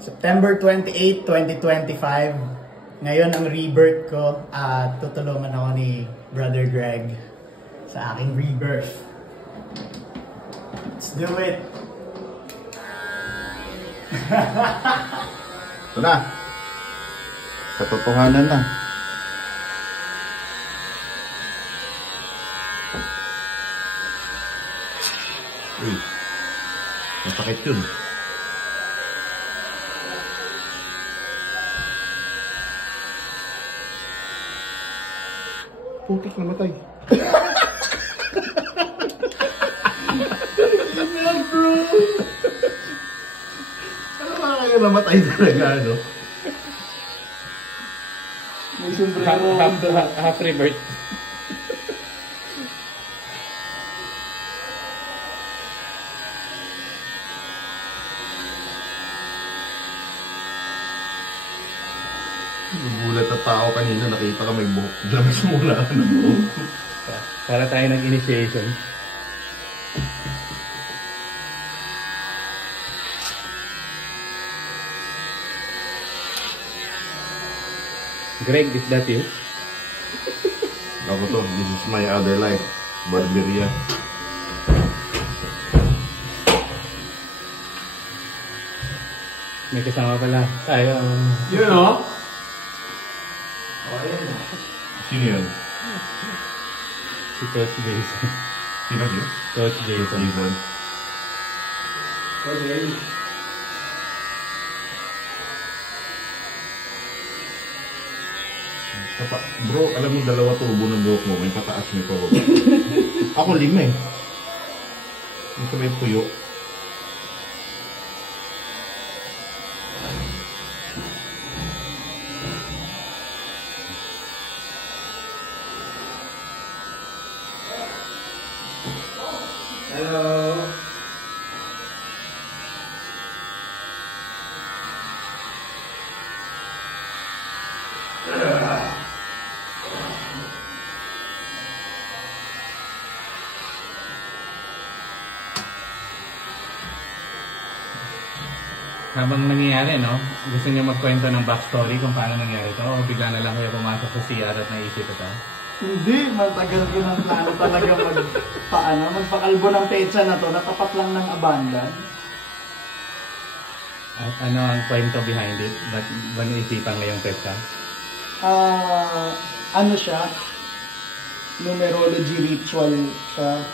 September 28, 2025. Ngayon ang rebirth ko at tutulungan ako ni Brother Greg sa aking rebirth. Let's do it! Ito na. Katotohanan na. Uy, masakit yun. Putik namatay. Bro. Ano ba kayo namatay talaga, ano? May sombrero. Half revert. Nagulat at tao kanina, nakita ka may buhok. Labas muna ka ng buhok. Para tayo nag-initiation. Greg, is that you? Ako to, this is my other life. Barberia. May kasama pala tayo. Yun o? Sino yan? Si Coach Jason. Sino yun? Coach Jason. Jason. Okay. Bro, alam mo dalawa tubo ng buhok mo, may pataas, may pababa. Ako 5 eh. Ito may puyo. Hello. Habang nangyayari, no? Gusto niyo magkwento ng backstory kung paano nangyari ito? O bigla na lang kayo pumasok sa CR at naisip ito? Hindi, matagal ko ng plano talaga magpakalbo ng petsa na to, natapat lang ng abandan. At ano ang kwento behind it? Ba't ba naisipan ngayong petsa? Ano siya? Numerology ritual siya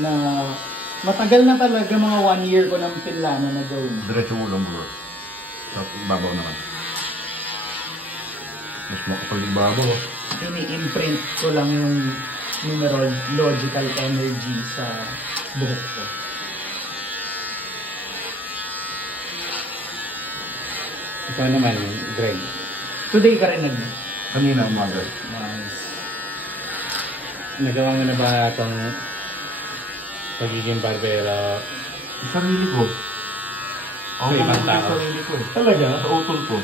na matagal na talaga, mga 1 year ko ng pinlano na gawin. Diretso ulang bro. Sa babaw naman. Mas makapal yung babaw. Ini-imprint ko lang yung numerological energy sa buhok ko. Ikaw naman, Greg. Today ka rin Kanina umaga. Nice. Nagawa mo na ba itong pagiging barbero? Sarili ko. Ako Sa ibang tao? Sarili ko eh. Talaga? Sa utol ko.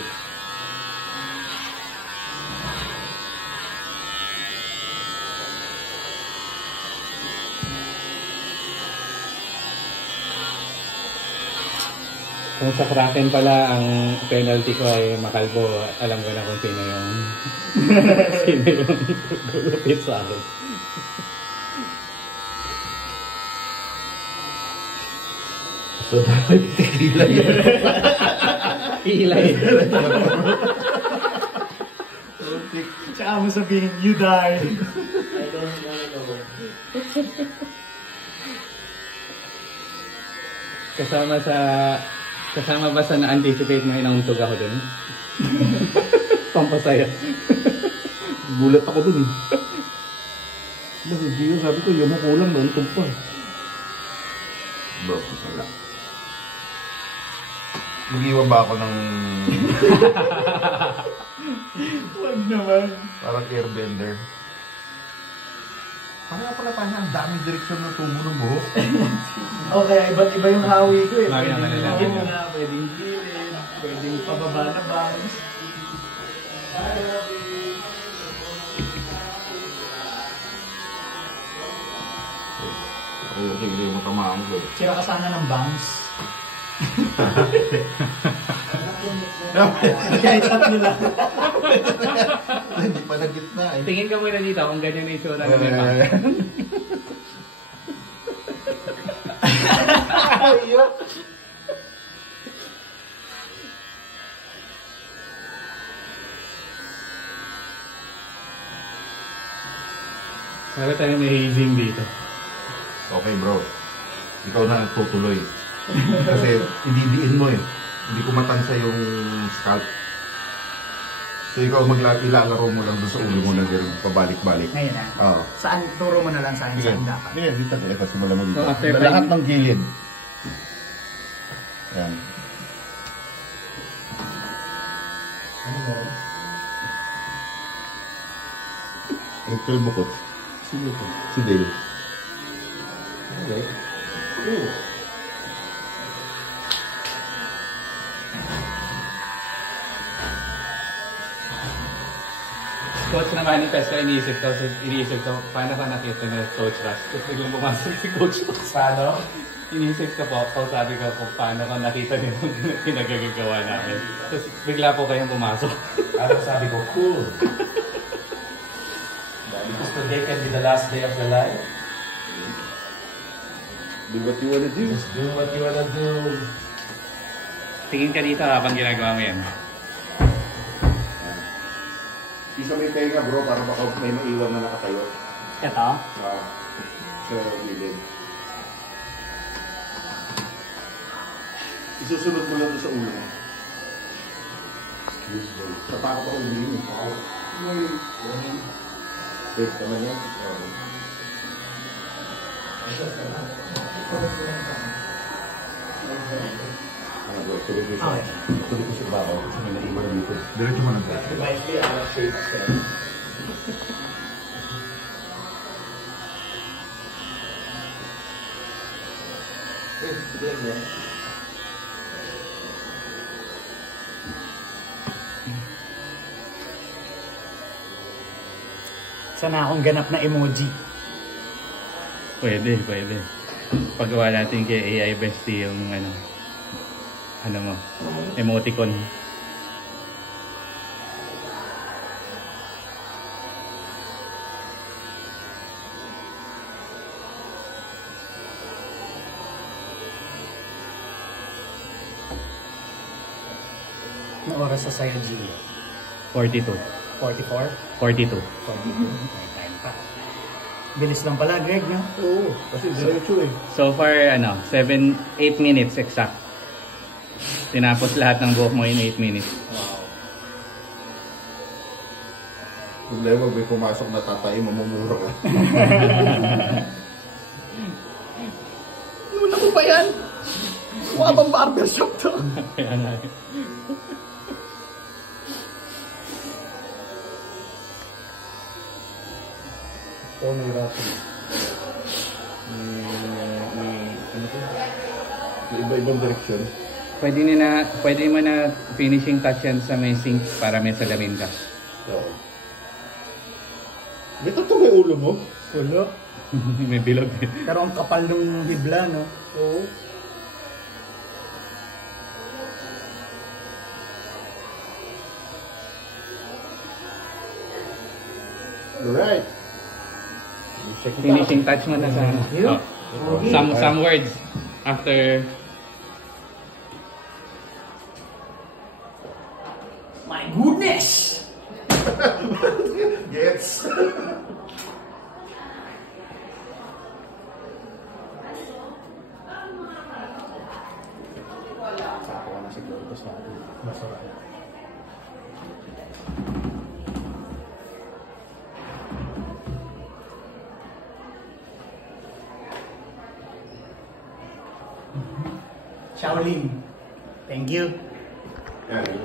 Kung sa Kraken pala, ang penalty ko ay makalbo, alam ko na kung sino yung sino yung gulupit sa akin. So dapat tequila yun. Ilay. Tsaka mo sabihin, you die. Kasama ba sa na-anticipate mo inauntog ako dun? Pampasaya. Gulat ako dun eh. Hindi yun, sabi ko, yung mo kulang, nauntog pa. Bro, wala. Mag-iwan ba ako ng... Wag naman. parang airbender? Pareha pala tayo, ang daming direksyon ng tubo ng buhok. Okay, iba't iba yung hawi ko eh. Lagi naman nalaman yun. Pwedeng gilid, pwedeng pababa na bangs. Ayun, sige, matamaan ko. Sira ka sana ng bangs. Kahit tatlo lang. Hindi pa na gitna eh. Tingin ka muna dito kung ganyan yung itsura ng iba. Ayok. Para tayo may hazing dito. Okay bro, ikaw na ang tutuloy. Kasi ididiin mo eh. Hindi ko matansya yung scalp. So ikaw ilalaro mo lang doon sa ulo mo na gano'n, pabalik-balik. Ngayon na. Oo. Saan? Turo mo na lang sa akin Sige. saan dapat. Sige, dito talaga. Simula mo dito. So, after Lahat five- ng gilid. Yan. Ang kalbo ko. Sino ito? Si Dale. Okay. Oo. Coach na manifest ko, iniisip ko, paano ka nakita na Coach Rush? Tapos biglang pumasok si Coach Rush. Paano? Iniisip ko po, sabi ko kung paano ka nakita nila yung pinagagagawa namin. Tapos bigla po kayong pumasok. Ano sabi ko, cool. Because today can be the last day of your life. Do what you wanna do. Just do what you wanna do. Tingin ka dito habang ginagawa mo yan. Isa may tenga bro, para baka may maiwan na nakatayo. Ito? Sa gilid. Isusunod mo lang doon sa ulo mo. Tatakot ako ulihin. Wait, naman yan. Tuloy ko siya. Okay. Tuloy ko siya babaw. May naiwan dito. Diretso mo lang. Slightly out of shape, sir. Sana akong ganap na emoji. Pwede. Paggawa natin kay AI Bestie yung ano mo, emoticon. Na oras sa sayo, Gio? 42. 44? 42. 42. May time pa. Bilis lang pala, Greg, no? Oo, kasi diretso eh. So far, 8 minutes exact. Tinapos lahat ng buhok mo in 8 minutes. Problema, may pumasok na tatay, mamumura ka. Ano ko ba yan? Mukha bang barbershop to? Kaya nga. Oo, may raso. Ano to? May iba-ibang direksyon. Pwede mo na finishing touch yan sa may sink para may salamin ka. Oo. May tattoo may ulo mo? Wala. May bilog. Pero ang kapal ng hibla, no? Oo. Alright. Check it out. Finishing touch mo na sa Yun. Oh. Some words after. My goodness! Gets. Ako na siguro ito sa atin. Masarap. Shaolin. Thank you. Yan.